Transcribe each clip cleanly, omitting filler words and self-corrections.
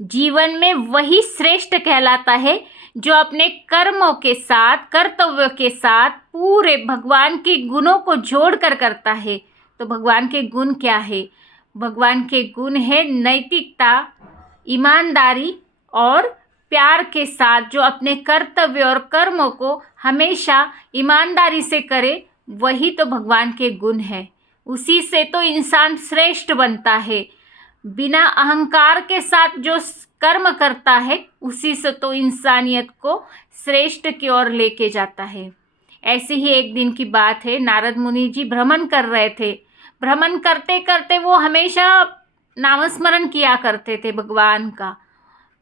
जीवन में वही श्रेष्ठ कहलाता है जो अपने कर्मों के साथ, कर्तव्यों के साथ पूरे भगवान के गुणों को जोड़कर करता है। तो भगवान के गुण क्या है? भगवान के गुण है नैतिकता, ईमानदारी और प्यार के साथ जो अपने कर्तव्य और कर्मों को हमेशा ईमानदारी से करे, वही तो भगवान के गुण है। उसी से तो इंसान श्रेष्ठ बनता है। बिना अहंकार के साथ जो कर्म करता है, उसी से तो इंसानियत को श्रेष्ठ की ओर लेके जाता है। ऐसे ही एक दिन की बात है, नारद मुनि जी भ्रमण कर रहे थे। भ्रमण करते करते वो हमेशा नामस्मरण किया करते थे भगवान का।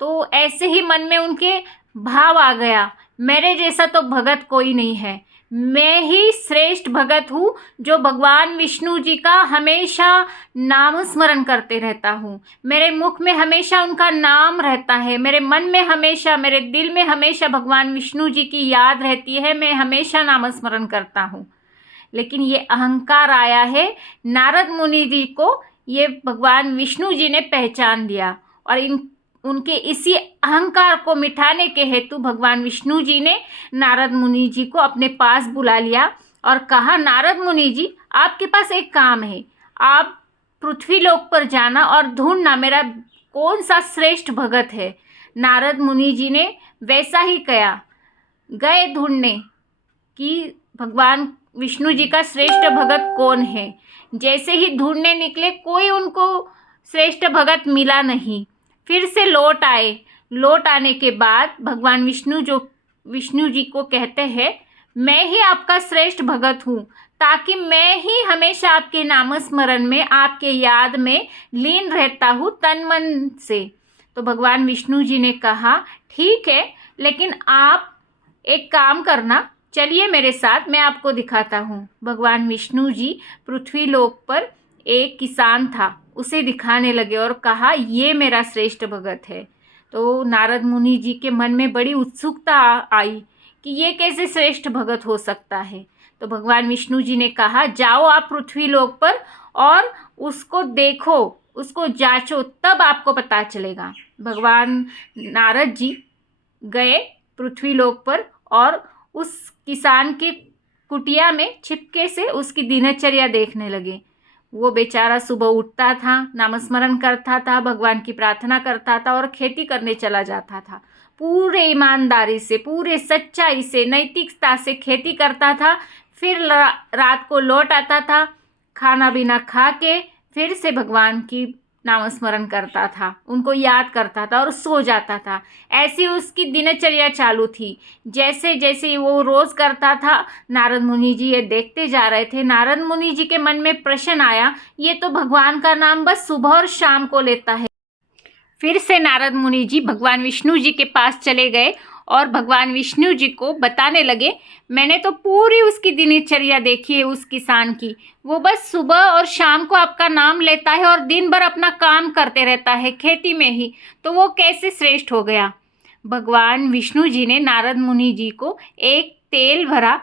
तो ऐसे ही मन में उनके भाव आ गया, मेरे जैसा तो भगत कोई नहीं है, मैं ही श्रेष्ठ भगत हूँ जो भगवान विष्णु जी का हमेशा नाम स्मरण करते रहता हूँ। मेरे मुख में हमेशा उनका नाम रहता है, मेरे मन में हमेशा, मेरे दिल में हमेशा भगवान विष्णु जी की याद रहती है, मैं हमेशा नाम स्मरण करता हूँ। लेकिन ये अहंकार आया है, नारद मुनि जी को ये भगवान विष्णु जी ने पहचान लिया और उनके इसी अहंकार को मिटाने के हेतु भगवान विष्णु जी ने नारद मुनि जी को अपने पास बुला लिया और कहा, नारद मुनि जी, आपके पास एक काम है, आप पृथ्वी लोक पर जाना और ढूंढना मेरा कौन सा श्रेष्ठ भगत है। नारद मुनि जी ने वैसा ही किया, गए ढूंढने कि भगवान विष्णु जी का श्रेष्ठ भगत कौन है। जैसे ही ढूंढने निकले, कोई उनको श्रेष्ठ भगत मिला नहीं। फिर से लौट आए। लौट आने के बाद भगवान विष्णु जी को कहते हैं, मैं ही आपका श्रेष्ठ भगत हूँ, ताकि मैं ही हमेशा आपके नामस्मरण में, आपके याद में लीन रहता हूँ तन मन से। तो भगवान विष्णु जी ने कहा, ठीक है, लेकिन आप एक काम करना, चलिए मेरे साथ, मैं आपको दिखाता हूँ। भगवान विष्णु जी पृथ्वी लोक पर एक किसान था, उसे दिखाने लगे और कहा, ये मेरा श्रेष्ठ भगत है। तो नारद मुनि जी के मन में बड़ी उत्सुकता आई कि ये कैसे श्रेष्ठ भगत हो सकता है। तो भगवान विष्णु जी ने कहा, जाओ आप पृथ्वी लोक पर और उसको देखो, उसको जांचो, तब आपको पता चलेगा। भगवान नारद जी गए पृथ्वी लोक पर और उस किसान के कुटिया में छिपके से उसकी दिनचर्या देखने लगे। वो बेचारा सुबह उठता था, नामस्मरण करता था, भगवान की प्रार्थना करता था और खेती करने चला जाता था। पूरे ईमानदारी से, पूरे सच्चाई से, नैतिकता से खेती करता था। फिर रात को लौट आता था, खाना पीना खा के फिर से भगवान की नामस्मरण करता था, उनको याद करता था और सो जाता था। ऐसी उसकी दिनचर्या चालू थी। जैसे जैसे वो रोज़ करता था, नारद मुनि जी ये देखते जा रहे थे। नारद मुनि जी के मन में प्रश्न आया, ये तो भगवान का नाम बस सुबह और शाम को लेता है। फिर से नारद मुनि जी भगवान विष्णु जी के पास चले गए और भगवान विष्णु जी को बताने लगे, मैंने तो पूरी उसकी दिनचर्या देखी है उस किसान की, वो बस सुबह और शाम को आपका नाम लेता है और दिन भर अपना काम करते रहता है खेती में ही, तो वो कैसे श्रेष्ठ हो गया। भगवान विष्णु जी ने नारद मुनि जी को एक तेल भरा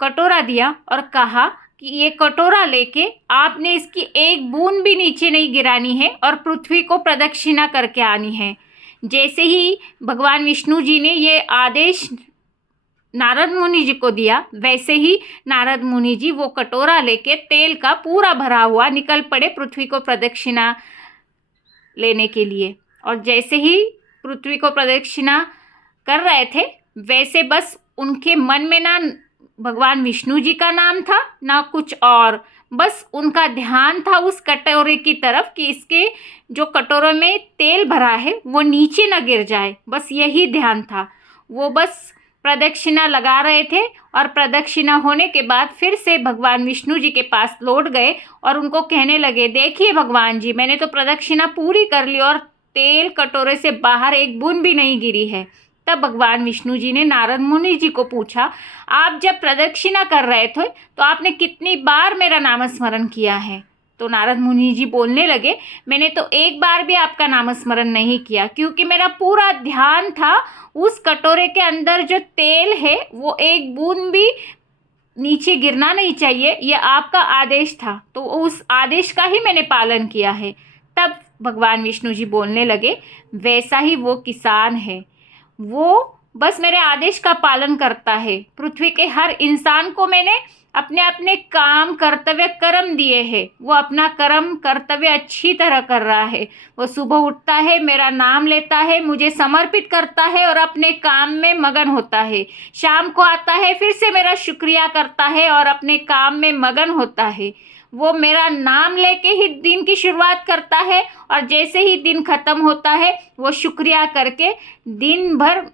कटोरा दिया और कहा कि ये कटोरा लेके आपने इसकी एक बूंद भी नीचे नहीं गिरानी है और पृथ्वी को प्रदक्षिणा करके आनी है। जैसे ही भगवान विष्णु जी ने ये आदेश नारद मुनि जी को दिया, वैसे ही नारद मुनि जी वो कटोरा लेके तेल का पूरा भरा हुआ निकल पड़े पृथ्वी को प्रदक्षिणा लेने के लिए। और जैसे ही पृथ्वी को प्रदक्षिणा कर रहे थे, वैसे बस उनके मन में ना भगवान विष्णु जी का नाम था ना कुछ और, बस उनका ध्यान था उस कटोरे की तरफ कि इसके जो कटोरे में तेल भरा है वो नीचे ना गिर जाए, बस यही ध्यान था। वो बस प्रदक्षिणा लगा रहे थे और प्रदक्षिणा होने के बाद फिर से भगवान विष्णु जी के पास लौट गए और उनको कहने लगे, देखिए भगवान जी, मैंने तो प्रदक्षिणा पूरी कर ली और तेल कटोरे से बाहर एक बूंद भी नहीं गिरी है। तब भगवान विष्णु जी ने नारद मुनि जी को पूछा, आप जब प्रदक्षिणा कर रहे थे तो आपने कितनी बार मेरा नामस्मरण किया है। तो नारद मुनि जी बोलने लगे, मैंने तो एक बार भी आपका नामस्मरण नहीं किया, क्योंकि मेरा पूरा ध्यान था उस कटोरे के अंदर जो तेल है वो एक बूंद भी नीचे गिरना नहीं चाहिए, ये आपका आदेश था, तो उस आदेश का ही मैंने पालन किया है। तब भगवान विष्णु जी बोलने लगे, वैसा ही वो किसान है, वो बस मेरे आदेश का पालन करता है। पृथ्वी के हर इंसान को मैंने अपने अपने काम, कर्तव्य, कर्म दिए हैं। वो अपना कर्म, कर्तव्य अच्छी तरह कर रहा है। वो सुबह उठता है, मेरा नाम लेता है, मुझे समर्पित करता है और अपने काम में मगन होता है। शाम को आता है, फिर से मेरा शुक्रिया करता है और अपने काम में मगन होता है। वो मेरा नाम लेके ही दिन की शुरुआत करता है और जैसे ही दिन खत्म होता है, वो शुक्रिया करके दिन भर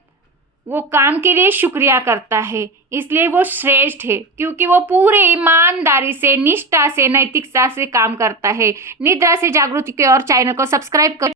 वो काम के लिए शुक्रिया करता है। इसलिए वो श्रेष्ठ है, क्योंकि वो पूरे ईमानदारी से, निष्ठा से, नैतिकता से काम करता है। निद्रा से जागृति के और चैनल को सब्सक्राइब कर